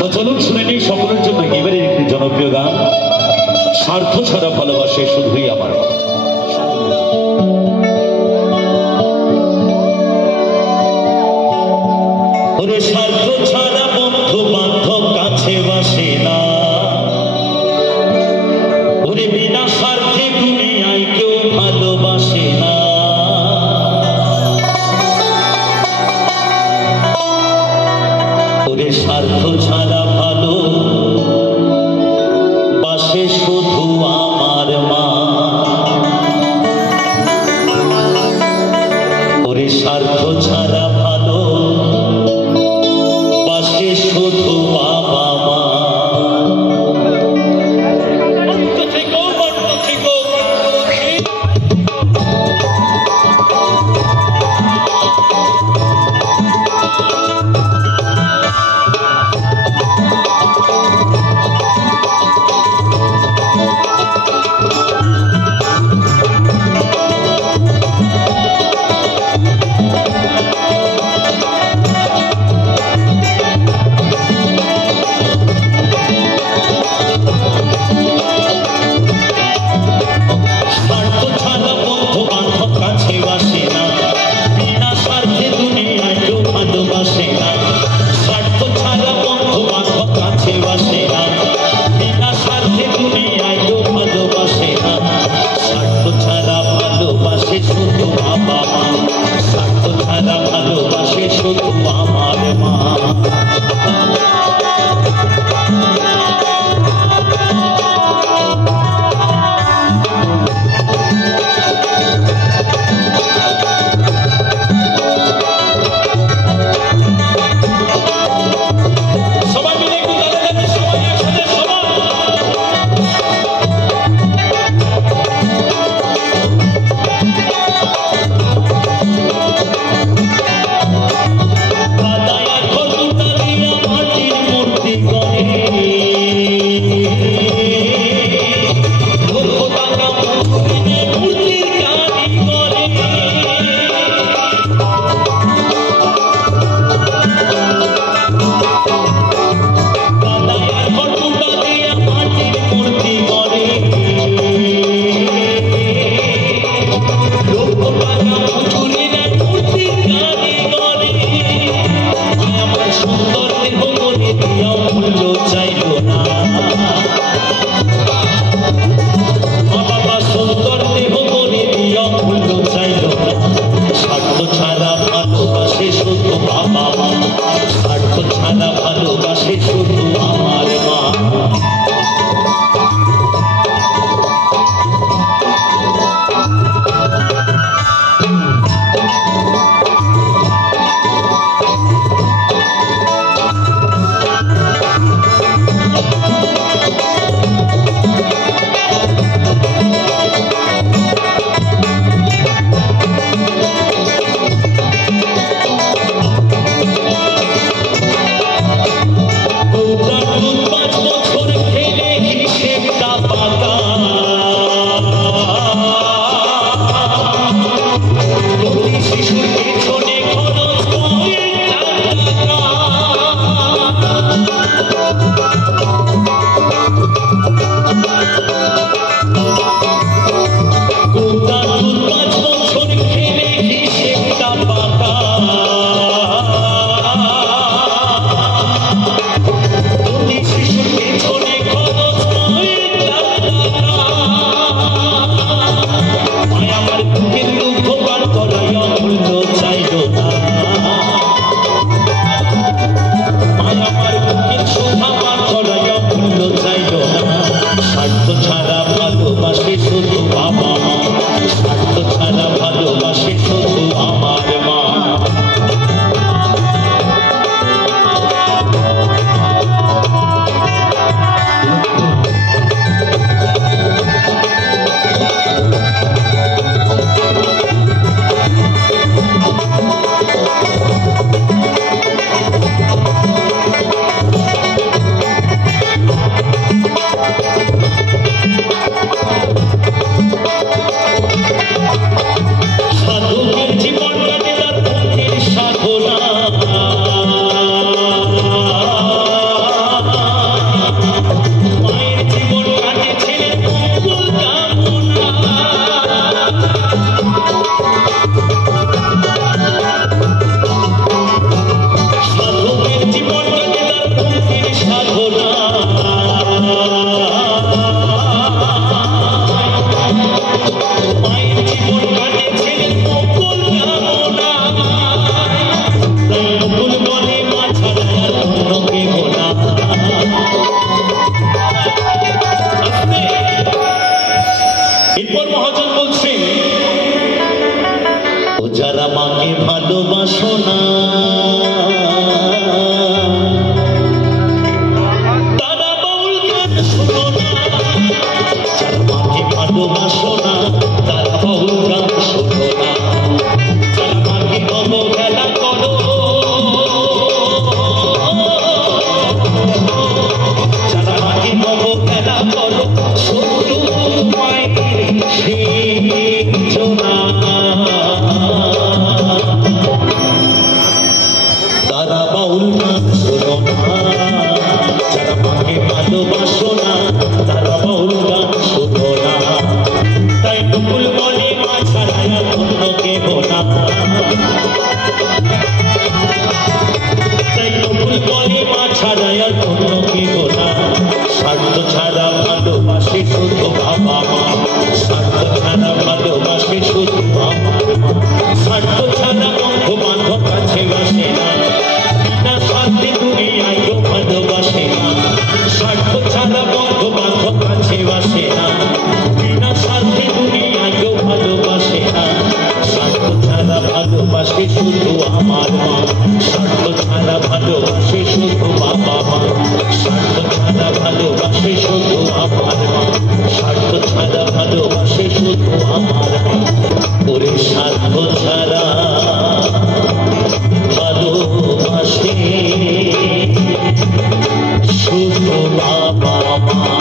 তো চলুন শুনে নিই সকলের জন্য এবারের একটি জনপ্রিয় গান, স্বার্থ ছাড়া ভালোবাসে শুধুই আমার। ওরে স্বার্থ ছাড়া বন্ধু বান্ধব কাছে বাসে না, ওরে বিনা স্বার্থে দুনিয়ায় কেউ ভালোবাসে না। ওরে স্বার্থ ছাড়া ভালো বাসে শুধু আমার মা, ওরে স্বার্থ ছাড়া ভালো বাসে শুধু বাবা মা। এরপর মহাজন বলছেন, ও যারা মাকে ভালোবাসো না তারা বাউল গান শোনো না, যারা মাকে ভালোবাসো না তারা বাউল গান শোনো না, যারা মাকে অবহেলা করো যারা মাকে অবহেলা করো শত্রু তারা বাউল গান শোনো না, যারা মাকে ভালোবাসো না তারা বাউল গান শোনো না। তাই নকুল বলে মা ছাড়া অন্য কেহ না, তাই নকুল বলে মা ছাড়া অন্য কেহ না। স্বার্থ ছাড়া ভালোবাসে শুধু বাবা মা, স্বার্থ ছাড়া ভালোবাসে শুধু আমার মা, স্বার্থ ছাড়া বন্ধু বান্ধব কাছে বাসে না, বিনা স্বার্থে দুনিয়ায় কেউ ভালোবাসে না। স্বার্থ ছাড়া বন্ধু বান্ধব কাছে বাসে না, বিনা স্বার্থে দুনিয়ায় কেউ ভালোবাসে না। স্বার্থ ছাড়া ভালোবাসে শুধু আমার মা, স্বার্থ ছাড়া ভালোবাসে শুধু বাবা মা, স্বার্থ ছাড়া ভালোবাসে শুধু আমার মা, স্বার্থ ছাড়া ভালোবাসে শুধু আমার মা। ওরে স্বার্থ ছাড়া ভালোবাসে শুধু বাবা মা।